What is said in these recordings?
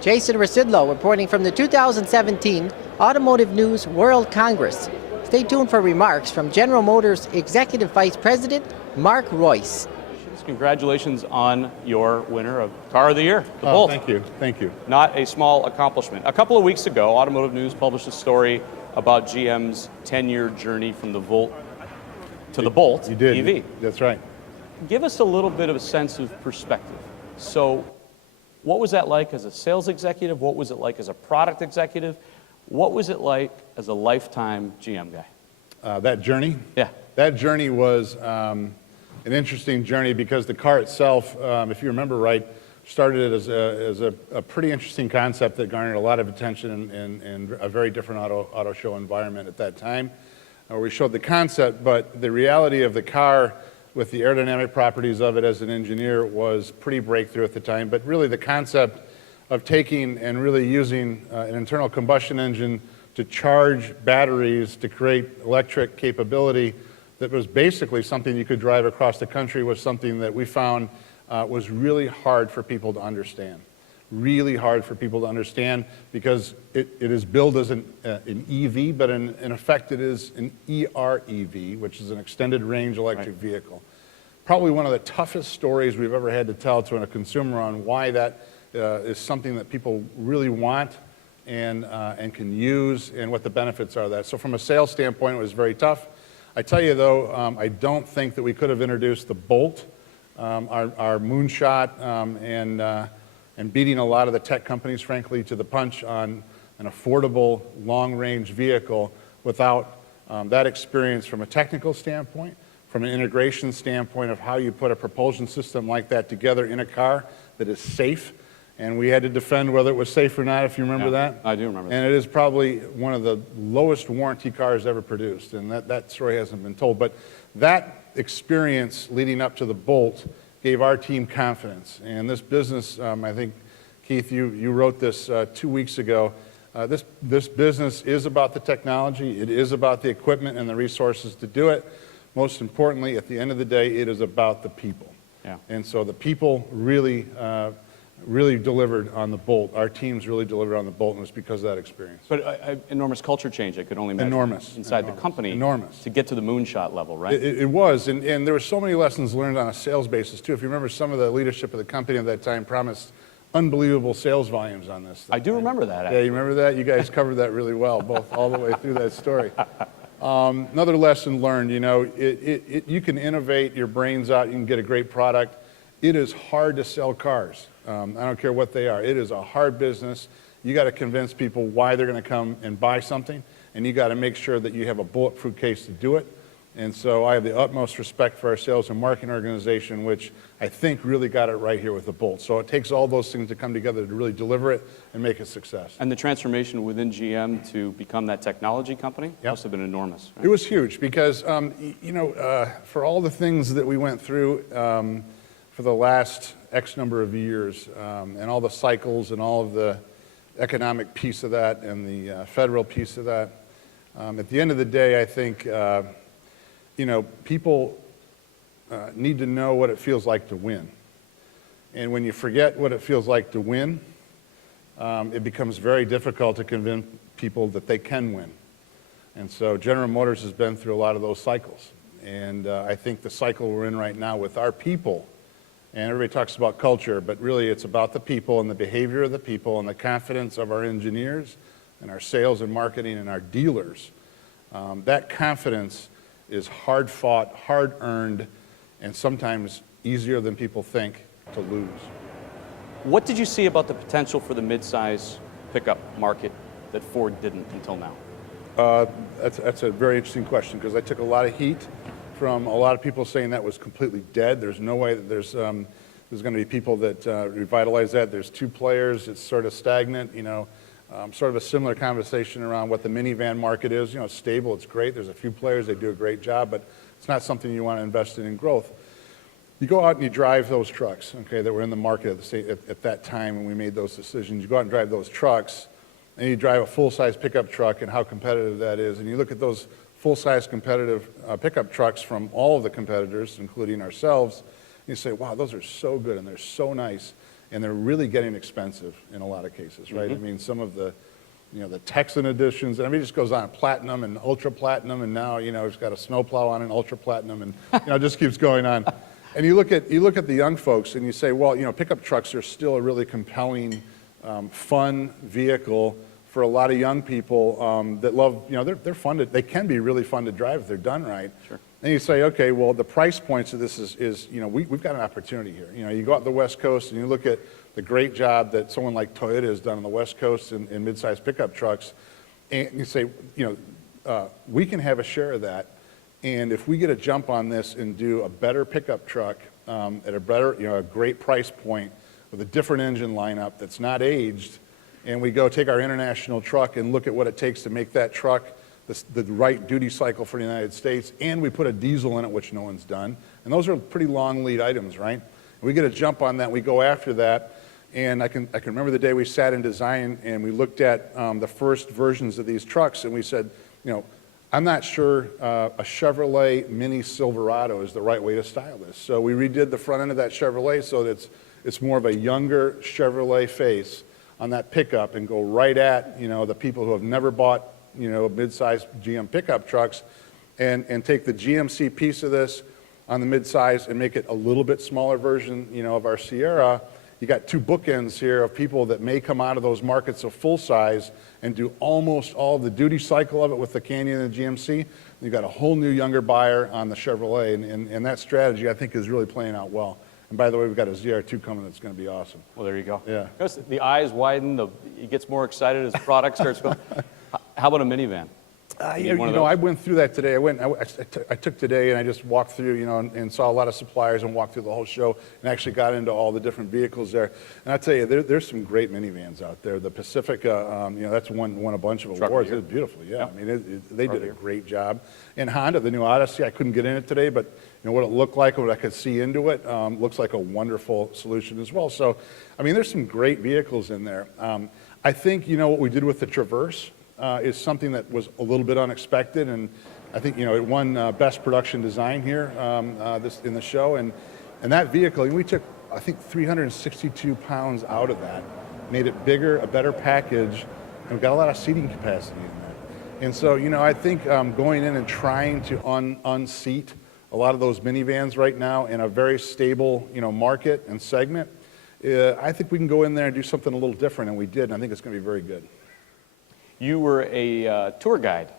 Jason Rasidlo reporting from the 2017 Automotive News World Congress. Stay tuned for remarks from General Motors Executive Vice President Mark Royce. Congratulations on your winner of Car of the Year, the Bolt. Thank you, thank you. Not a small accomplishment. A couple of weeks ago, Automotive News published a story about GM's 10-year journey from the Volt to the Bolt You did. EV. That's right. Give us a little bit of a sense of perspective. So, what was that like as a sales executive? What was it like as a product executive? What was it like as a lifetime GM guy? That journey? Yeah. That journey was an interesting journey because the car itself, if you remember right, started as a pretty interesting concept that garnered a lot of attention in a very different auto show environment at that time, where we showed the concept, but the reality of the car with the aerodynamic properties of it as an engineer was pretty breakthrough at the time. But really the concept of taking and really using an internal combustion engine to charge batteries to create electric capability that was basically something you could drive across the country was something that we found was really hard for people to understand. Really hard for people to understand because it is billed as an EV, but in effect it is an EREV, which is an extended range electric vehicle. Probably one of the toughest stories we've ever had to tell to a consumer on why that is something that people really want and can use and what the benefits are of that. So from a sales standpoint, it was very tough. I tell you though, I don't think that we could have introduced the Bolt, our moonshot, and beating a lot of the tech companies, frankly, to the punch on an affordable, long-range vehicle without that experience from a technical standpoint, from an integration standpoint of how you put a propulsion system like that together in a car that is safe. And we had to defend whether it was safe or not, if you remember that. I do remember that. And it is probably one of the lowest warranty cars ever produced, and that story hasn't been told. But that experience leading up to the Bolt gave our team confidence. And this business, I think, Keith, you wrote this 2 weeks ago. This business is about the technology. It is about the equipment and the resources to do it. Most importantly, at the end of the day, it is about the people. Yeah. And so the people really delivered on the Bolt. Our teams really delivered on the Bolt, and it was because of that experience. But enormous culture change, I could only imagine. Enormous. Inside the company. Enormous. To get to the moonshot level, right? It was, and there were so many lessons learned on a sales basis, too. If you remember, some of the leadership of the company at that time promised unbelievable sales volumes on this thing. I do remember that, actually. Yeah, you remember that? You guys covered that really well, both all the way through that story. Another lesson learned, you know, you can innovate your brains out, you can get a great product. It is hard to sell cars. I don't care what they are. It is a hard business. You got to convince people why they're going to come and buy something, and you got to make sure that you have a bulletproof case to do it. And so I have the utmost respect for our sales and marketing organization, which I think really got it right here with the Bolt. So it takes all those things to come together to really deliver it and make a success. And the transformation within GM to become that technology company must have been enormous. Right? It was huge because, you know, for all the things that we went through for the last X number of years, and all the cycles and all of the economic piece of that and the federal piece of that, at the end of the day, I think, you know, people need to know what it feels like to win. And when you forget what it feels like to win, it becomes very difficult to convince people that they can win. And so General Motors has been through a lot of those cycles. And I think the cycle we're in right now with our people, and everybody talks about culture, but really it's about the people and the behavior of the people and the confidence of our engineers and our sales and marketing and our dealers. That confidence is hard fought, hard earned, and sometimes easier than people think to lose. What did you see about the potential for the midsize pickup market that Ford didn't until now? That's a very interesting question because I took a lot of heat from a lot of people saying that was completely dead. There's no way that there's going to be people that revitalize that. There's two players. It's sort of stagnant, you know. Sort of a similar conversation around what the minivan market is. You know, it's stable, it's great. There's a few players, they do a great job, but it's not something you want to invest in growth. You go out and you drive those trucks, okay, that were in the market at that time when we made those decisions. You go out and drive those trucks, and you drive a full-size pickup truck and how competitive that is. And you look at those full-size competitive pickup trucks from all of the competitors, including ourselves, and you say, wow, those are so good and they're so nice. and they're really getting expensive in a lot of cases, right? I mean, some of the, the Texan editions, and I mean, it just goes on, platinum and ultra platinum, and now, it's got a snowplow on an ultra platinum, and, it just keeps going on. And you look at the young folks, and you say, well, pickup trucks are still a really compelling, fun vehicle for a lot of young people that love, they're fun to, they can be really fun to drive if they're done right. Sure. And you say, okay, well, the price points of this is we've got an opportunity here. You go out the West Coast and you look at the great job that someone like Toyota has done on the West Coast in mid-sized pickup trucks, and you say, we can have a share of that, and if we get a jump on this and do a better pickup truck at a better, a great price point with a different engine lineup that's not aged, and we go take our international truck and look at what it takes to make that truck the right duty cycle for the United States, and we put a diesel in it, which no one's done. And those are pretty long lead items, right? And we get a jump on that, we go after that, and I can remember the day we sat in design and we looked at the first versions of these trucks, and we said, I'm not sure a Chevrolet Mini Silverado is the right way to style this. So we redid the front end of that Chevrolet so that it's more of a younger Chevrolet face on that pickup, and go right at, the people who have never bought mid-size GM pickup trucks, and take the GMC piece of this on the mid-size and make it a little bit smaller version, of our Sierra. You got two bookends here of people that may come out of those markets of full size and do almost all the duty cycle of it with the Canyon and the GMC. You've got a whole new younger buyer on the Chevrolet, and that strategy, I think, is really playing out well. And by the way, we've got a ZR2 coming that's going to be awesome. Well, there you go. Yeah. The eyes widen, he gets more excited as the product starts going. How about a minivan? I went through that today. I took today and I just walked through, and saw a lot of suppliers and walked through the whole show and actually got into all the different vehicles there. And I tell you, there's some great minivans out there. The Pacifica, that's won a bunch of awards. It was beautiful, yeah. Yep. I mean, they did a great job. And Honda, the new Odyssey, I couldn't get in it today, but what it looked like, what I could see into it, looks like a wonderful solution as well. So, I mean, there's some great vehicles in there. I think, what we did with the Traverse, is something that was a little bit unexpected, and I think it won Best Production Design here in the show, and that vehicle, we took I think 362 pounds out of that, made it bigger, a better package, and we got a lot of seating capacity in that. And so I think going in and trying to unseat a lot of those minivans right now in a very stable market and segment, I think we can go in there and do something a little different, and we did, and I think it's going to be very good. You were a tour guide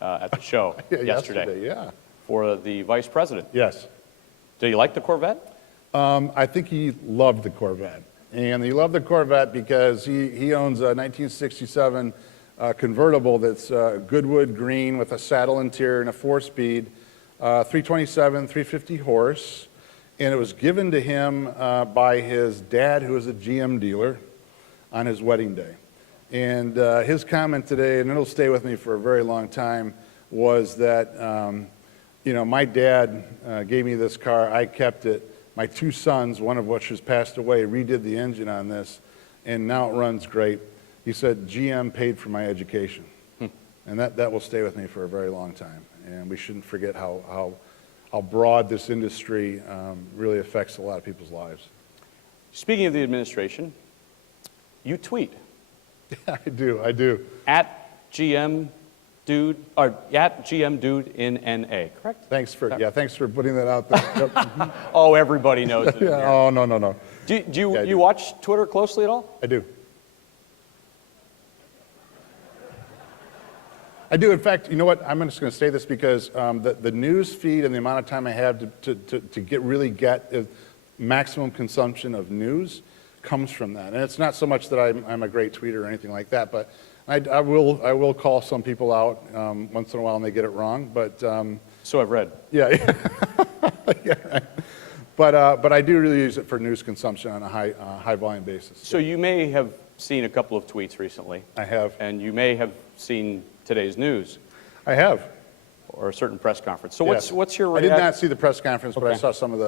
at the show yesterday, yeah. For the vice president. Yes. Do you like the Corvette? I think he loved the Corvette. And he loved the Corvette because he owns a 1967 convertible that's Goodwood green with a saddle interior and a 4-speed, 327, 350 horse. And it was given to him by his dad, who was a GM dealer, on his wedding day. And his comment today, and it'll stay with me for a very long time, was that, my dad gave me this car, I kept it. My 2 sons, one of which has passed away, redid the engine on this, and now it runs great. He said, GM paid for my education. And that will stay with me for a very long time. And we shouldn't forget how broad this industry really affects a lot of people's lives. Speaking of the administration, you tweet. Yeah, I do. At GM Dude, or at GM Dude in NA, correct? Thanks for putting that out there. Yep. Oh, everybody knows it. Yeah, oh, no. Do you watch Twitter closely at all? I do. I do. In fact, you know what? I'm just going to say this because the news feed and the amount of time I have to really get maximum consumption of news comes from that. And it's not so much that I'm a great tweeter or anything like that, but I will call some people out once in a while and they get it wrong. But so I've read. Yeah. Yeah. But I do really use it for news consumption on a high volume basis. So you may have seen a couple of tweets recently. I have. And you may have seen today's news. I have. Or a certain press conference. So Yes. what's your I reaction? did not see the press conference, but I Okay. saw some of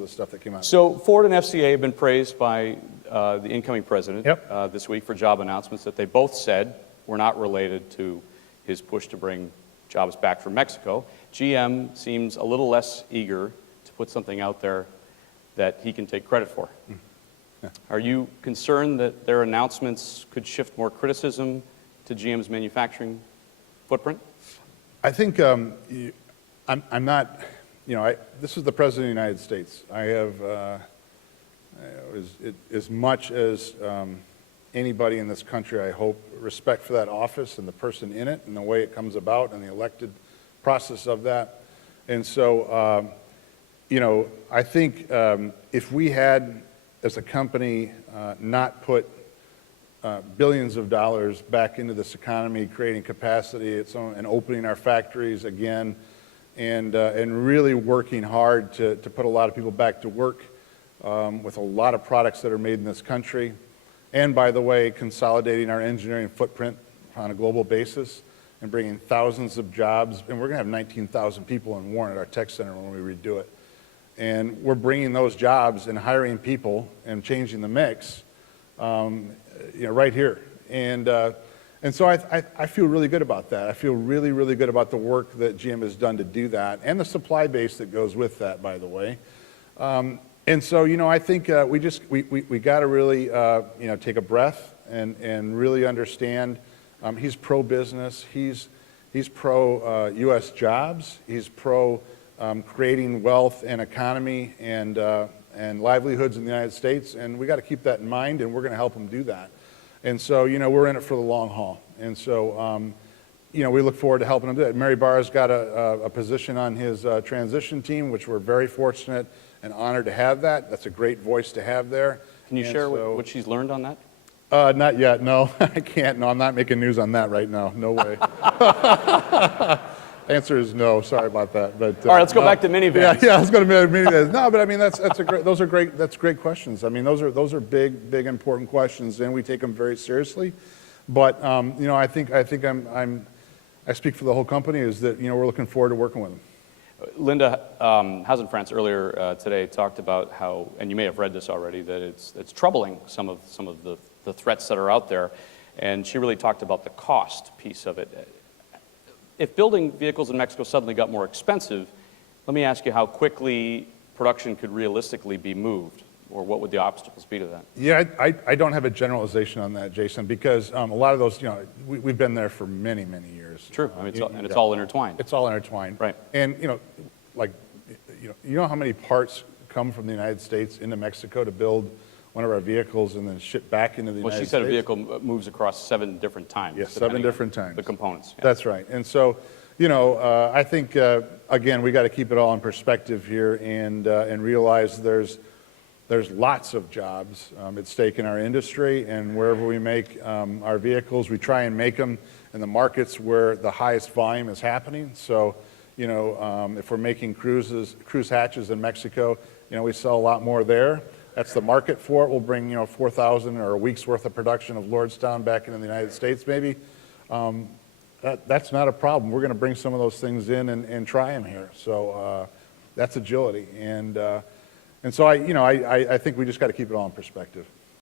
the stuff that came out. So Ford and FCA have been praised by the incoming president this week for job announcements that they both said were not related to his push to bring jobs back from Mexico. GM seems a little less eager to put something out there that he can take credit for. Are you concerned that their announcements could shift more criticism to GM's manufacturing footprint? I think I'm not, this is the President of the United States. I have, as much as anybody in this country, I hope, respect for that office and the person in it and the way it comes about and the elected process of that. And so, I think if we had, as a company, not put billions of dollars back into this economy, creating capacity and opening our factories again, and really working hard to put a lot of people back to work with a lot of products that are made in this country, and by the way, consolidating our engineering footprint on a global basis and bringing thousands of jobs, and we're going to have 19,000 people in Warren at our tech center when we redo it. And we're bringing those jobs and hiring people and changing the mix, right here. And so I feel really good about that. I feel really, really good about the work that GM has done to do that, and the supply base that goes with that, by the way. And so, I think we got to really, take a breath and really understand. He's pro-business. He's pro-U.S. jobs. He's pro creating wealth and economy and livelihoods in the United States, and we got to keep that in mind, and we're going to help him do that. And so, we're in it for the long haul, and so, we look forward to helping him do that. Mary Barra's got a position on his transition team, which we're very fortunate and honored to have that. That's a great voice to have there. Can you share what she's learned on that? Not yet, no. I can't. No, I'm not making news on that right now. No way. Answer is no. Sorry about that. But all right, let's go back to minivans. Yeah, let's go to minivans. No, but I mean that's a great. Those are great. That's great questions. I mean those are big important questions, and we take them very seriously. But I think I speak for the whole company is that we're looking forward to working with them. Linda Hasenfrantz earlier today talked about how, and you may have read this already, that it's troubling some of the threats that are out there, and she really talked about the cost piece of it. If building vehicles in Mexico suddenly got more expensive, let me ask you how quickly production could realistically be moved, or what would the obstacles be to that? Yeah, I don't have a generalization on that, Jason, because a lot of those, we've been there for many years. True, I mean, it's all intertwined. It's all intertwined. Right. And, you know how many parts come from the United States into Mexico to build one of our vehicles and then ship back into the United States? Well, she said a vehicle moves across 7 different times. Yes, 7 different times. The components. Yeah. That's right. And so, I think, again, we got to keep it all in perspective here and realize there's lots of jobs at stake in our industry, and wherever we make our vehicles, we try and make them in the markets where the highest volume is happening. So, if we're making cruise hatches in Mexico, we sell a lot more there. That's the market for it. We'll bring, 4,000 or a week's worth of production of Lordstown back into the United States, maybe. That's not a problem. We're going to bring some of those things in and try them here. So that's agility. And so I think we just got to keep it all in perspective.